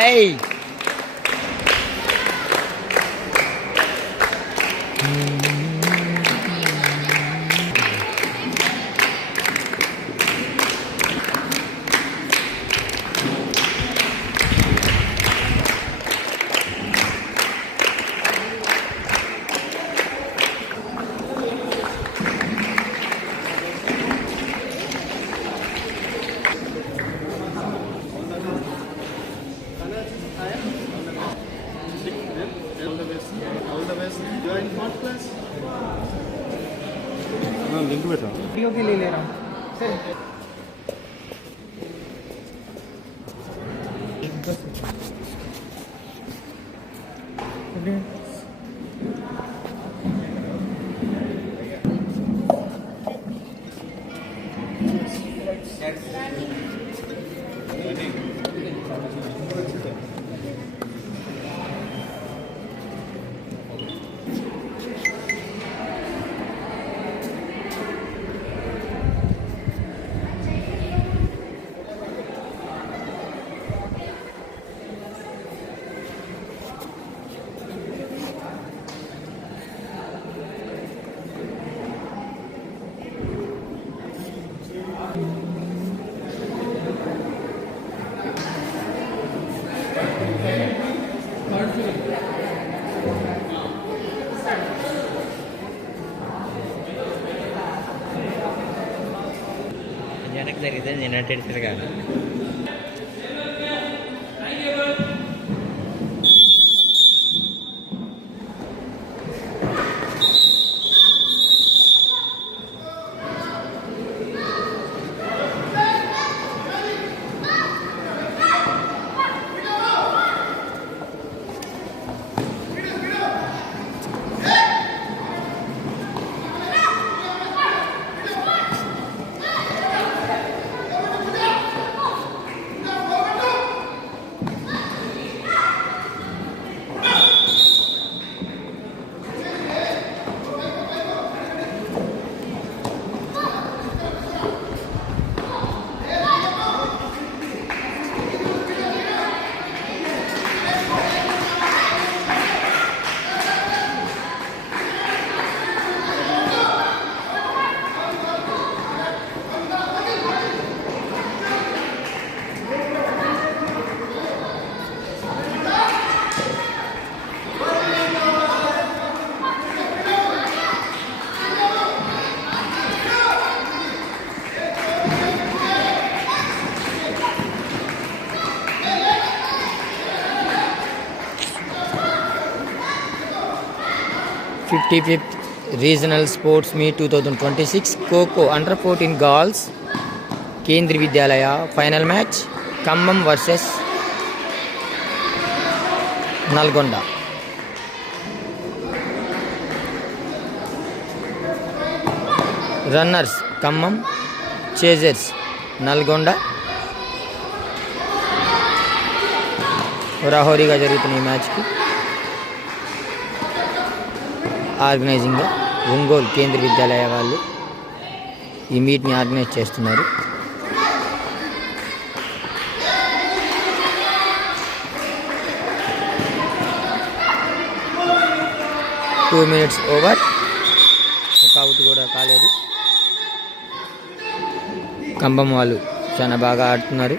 ఏయ్ लिंक बैठा वीडियो के लिए ले रहा हूँ सर। వెనక్కి జరిగితే యునైటెడ్ తిరగాలి. Fifth regional sports meet 2026 kho kho అండర్-14 girls Kendriya Vidyalaya final match Khammam versus Nalgonda. Runners Khammam, chasers Nalgonda. హోరాహోరీగా జరుగుతున్న ఈ మ్యాచ్కి ఆర్గనైజింగ్గా ఒంగోలు కేంద్రీయ విద్యాలయ వాళ్ళు ఈ మీట్ని ఆర్గనైజ్ చేస్తున్నారు. టూ మినిట్స్ ఓవర్, ఒక అవుట్ కూడా కాలేదు. ఖమ్మం వాళ్ళు చాలా బాగా ఆడుతున్నారు.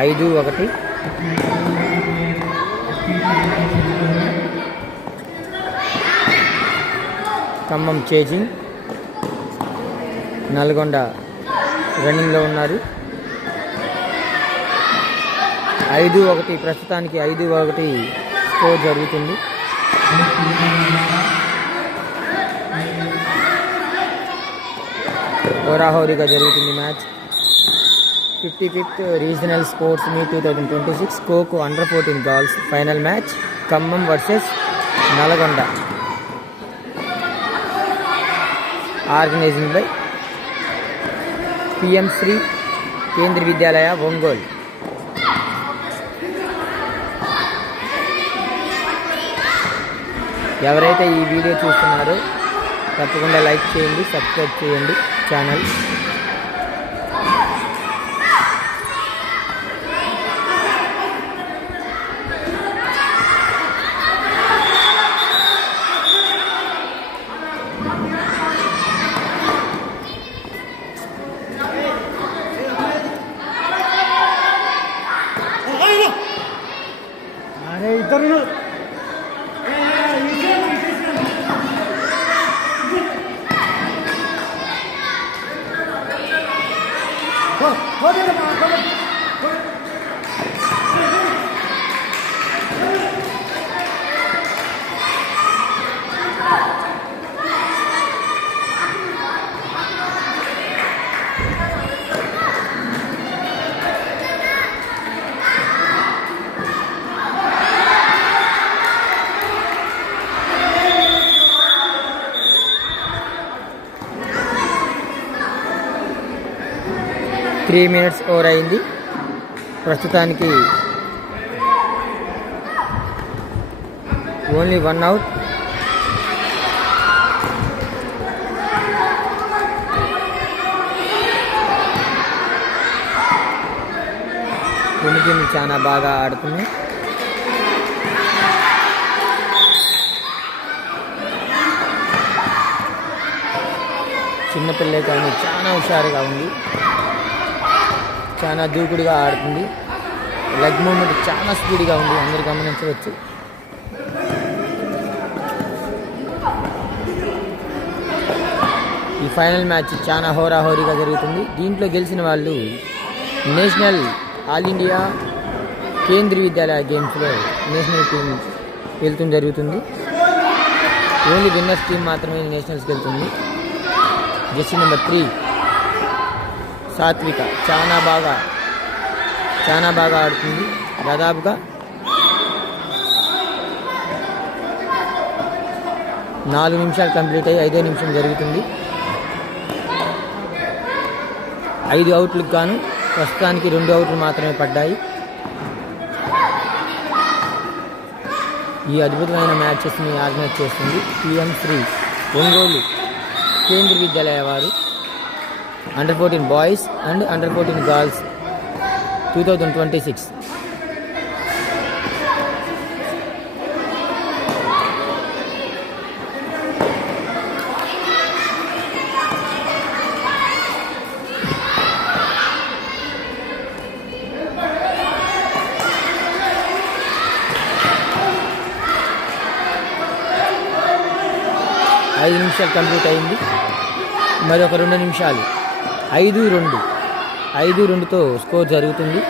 5-1. ఖమ్మం చేజింగ్, నల్గొండ రన్నింగ్లో ఉన్నారు. 5-1 ప్రస్తుతానికి 5-1 స్కోర్ జరుగుతుంది. హోరాహోరీగా జరుగుతుంది match. 55th regional sports meet 2026 kho kho అండర్-14 girls final match Khammam versus Nalgonda. Organising by PM Shri Kendra Vidyalaya ఒంగోలు. ఎవరైతే ఈ వీడియో చూస్తున్నారో తప్పకుండా లైక్ చేయండి, సబ్స్క్రైబ్ చేయండి ఛానల్. అరే ఇద్దరు త్రీ మినిట్స్ ఓవర్ అయింది. ప్రస్తుతానికి ఓన్లీ 1 అవుట్. టీం చాలా బాగా ఆడుతుంది. చిన్నపిల్లే కానీ చాలా హుషారుగా ఉంది, చాలా దూకుడుగా ఆడుతుంది. లెగ్ మూమెంట్ చాలా స్పీడ్గా ఉంది, అందరు గమనించవచ్చు. ఈ ఫైనల్ మ్యాచ్ చాలా హోరాహోరీగా జరుగుతుంది. దీంట్లో గెలిచిన వాళ్ళు నేషనల్ ఆల్ ఇండియా కేంద్రీయ విద్యాలయ గేమ్స్లో నేషనల్ టీం వెళ్తుంది జరుగుతుంది. ఓన్లీ విన్నర్స్ టీం మాత్రమే నేషనల్స్కి వెళ్తుంది. జెర్సీ నెంబర్ 3 సాత్విక చాలా బాగా ఆడుతుంది. దాదాపుగా 4 నిమిషాలు కంప్లీట్ అయ్యి 5వ నిమిషం జరుగుతుంది. 5 అవుట్లకు గాను ప్రస్తుతానికి 2 అవుట్లు మాత్రమే పడ్డాయి. ఈ అద్భుతమైన మ్యాచెస్ని ఆర్గనైజ్ చేస్తుంది PM శ్రీ ఒంగోలు కేంద్రీయ విద్యాలయ వారు. అండర్-14 బాయ్స్ అండ్ అండర్-14 గర్ల్స్ 2026. ఐదు నిమిషాలు కంప్లీట్ అయింది. మరి ఒక 2 నిమిషాలు. 5-2తో స్కోర్ జరుగుతుంది.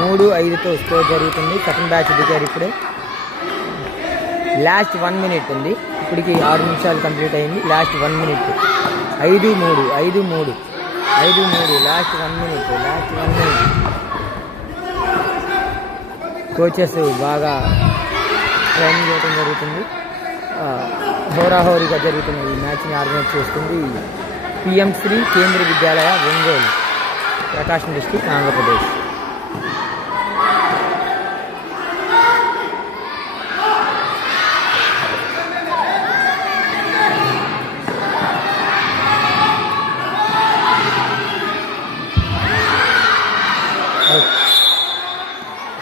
మూడు ఐదుతో స్కోర్ జరుగుతుంది. సెకండ్ బ్యాచ్ దిగారు ఇప్పుడే. లాస్ట్ 1 మినిట్ ఉంది. ఇప్పటికి 6 నిమిషాలు కంప్లీట్ అయింది. లాస్ట్ 1 మినిట్. 5-3 లాస్ట్ 1 మినిట్. కోచెస్ బాగా ట్రైనింగ్ చేయడం జరుగుతుంది. హోరాహోరీగా జరుగుతున్న ఈ మ్యాచ్ని ఆర్గనైజ్ చేస్తుంది PM Shri Kendriya Vidyalaya Ongole, Prakasam district, Andhra Pradesh.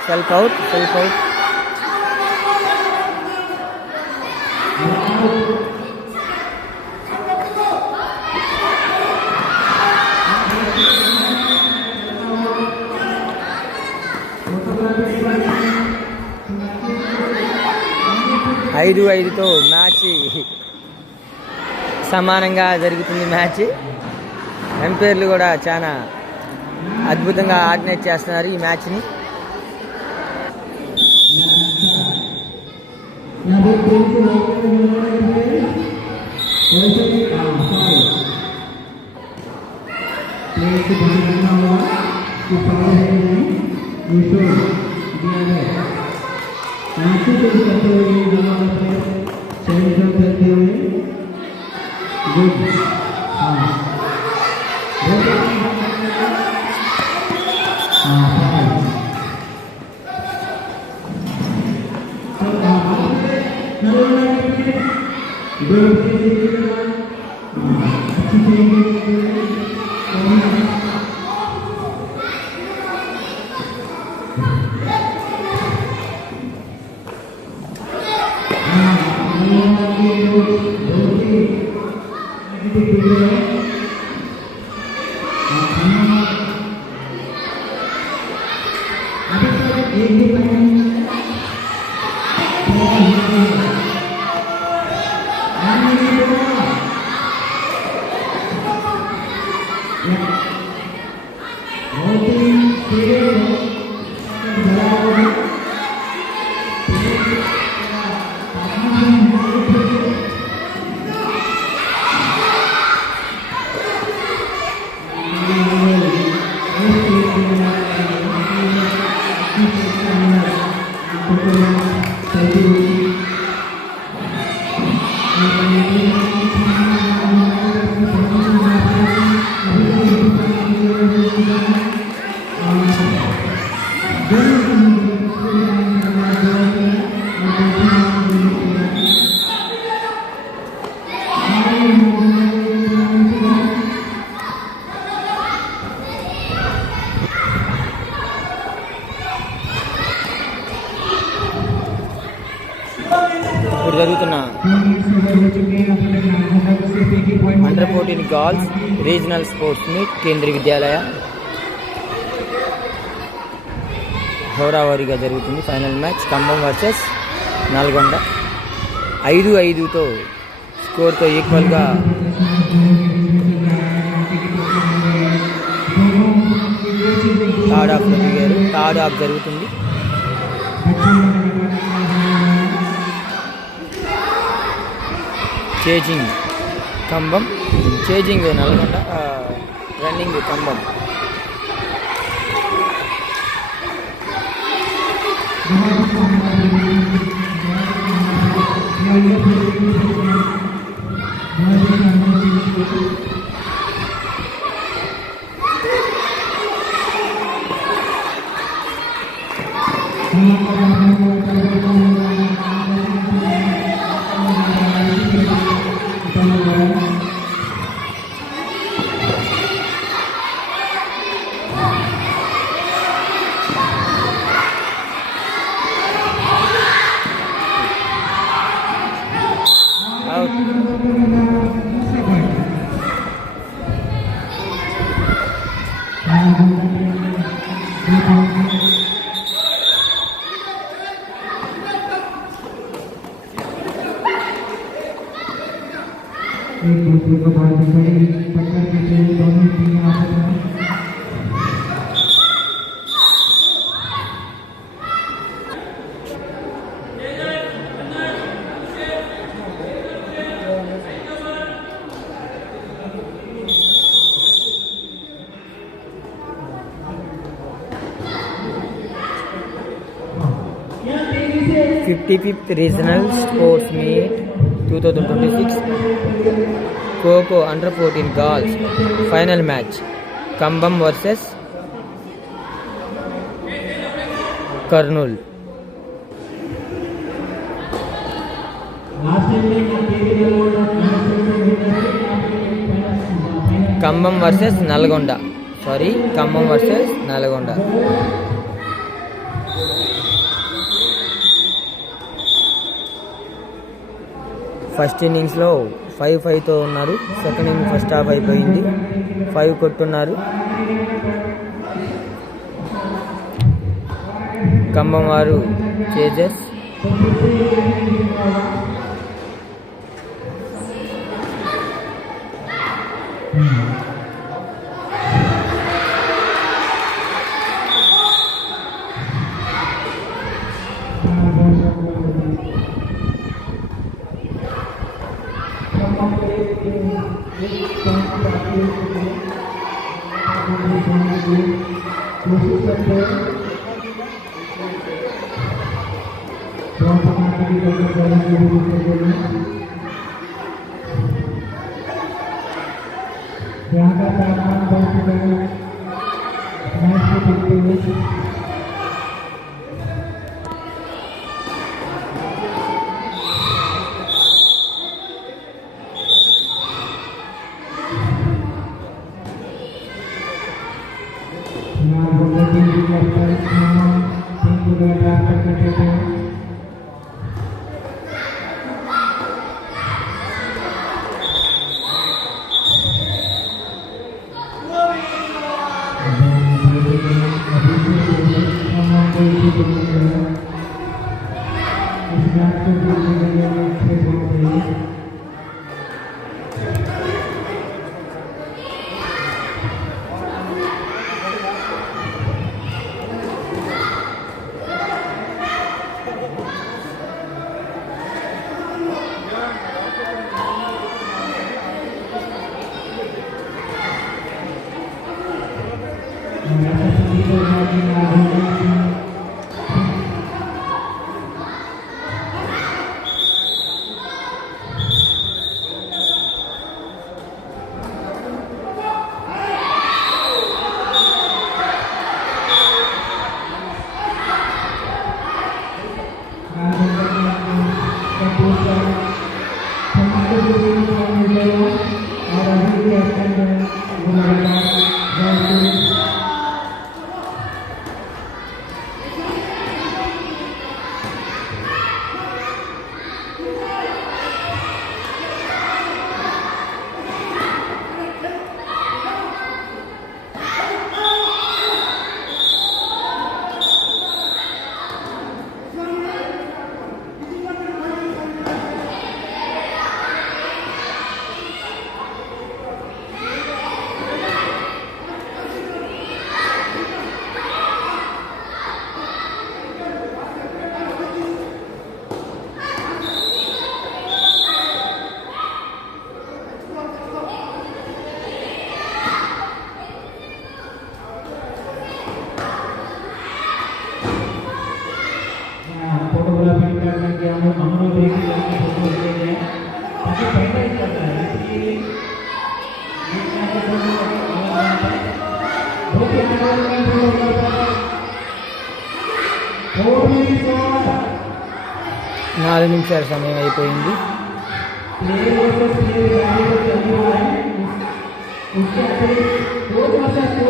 Self out. 5-5తో మ్యాచ్ సమానంగా జరుగుతుంది. మ్యాచ్ ఎంపైర్లు కూడా చాలా అద్భుతంగా ఆర్గనైజ్ చేస్తున్నారు ఈ మ్యాచ్ని. ఇప్పుడు జరుగుతున్న అండర్-14 girls regional sports meet Kendriya Vidyalaya హోరాహోరీగా జరుగుతుంది. Final match Khammam versus Nalgonda. 5-5తో స్కోర్తో ఈక్వల్గా థర్డ్ హాఫ్ జరుగుతుంది. Chasing Khammam, chasing Nalgonda, running Khammam. एक दूसरे को बहुत बड़ी टक्कर देते हुए दोनों टीम आपस में 55th Regional Sports Meet 2026 Kho Under 14 Girls Final Match Kambam vs Kurnool. Kambam vs Nalgonda. Kambam vs Nalgonda. First ఇన్నింగ్స్లో 5-5తో ఉన్నారు. సెకండ్ ఇన్నింగ్ ఫస్ట్ హాఫ్ అయిపోయింది, 5 కొట్టున్నారు. ఖమ్మం వారు చేజర్స్. నాలుగు నిమిషాల సమయం అయిపోయింది.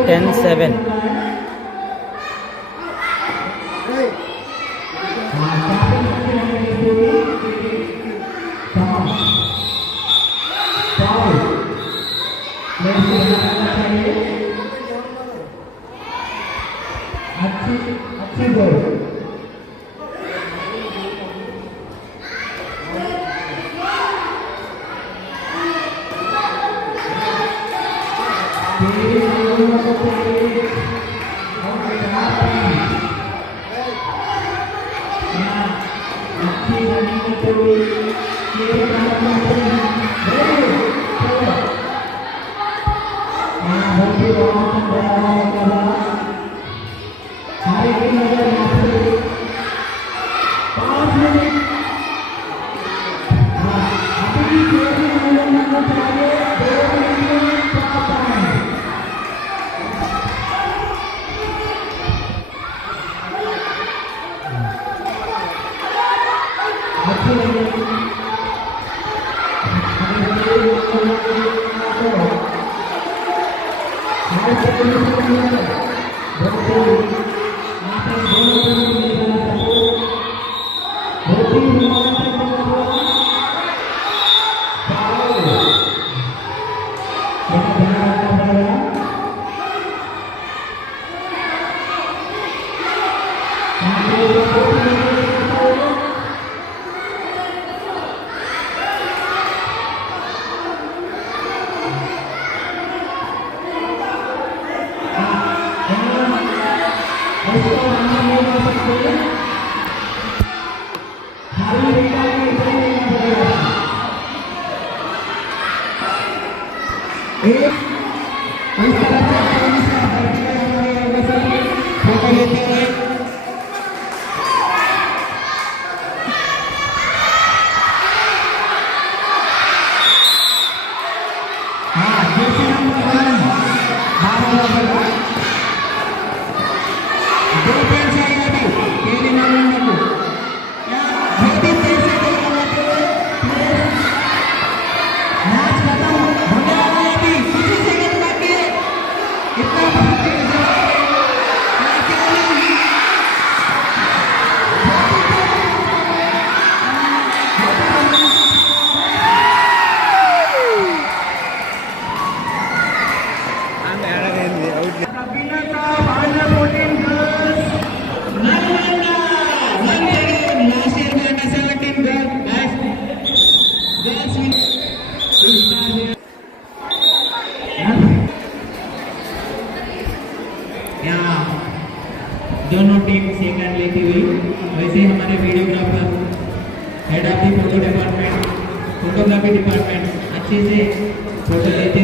టెన్ 7. दोनों टीम सेकंड लेती हुई। वैसे हमारे videographer head of the photography department अच्छे से फोटो लेते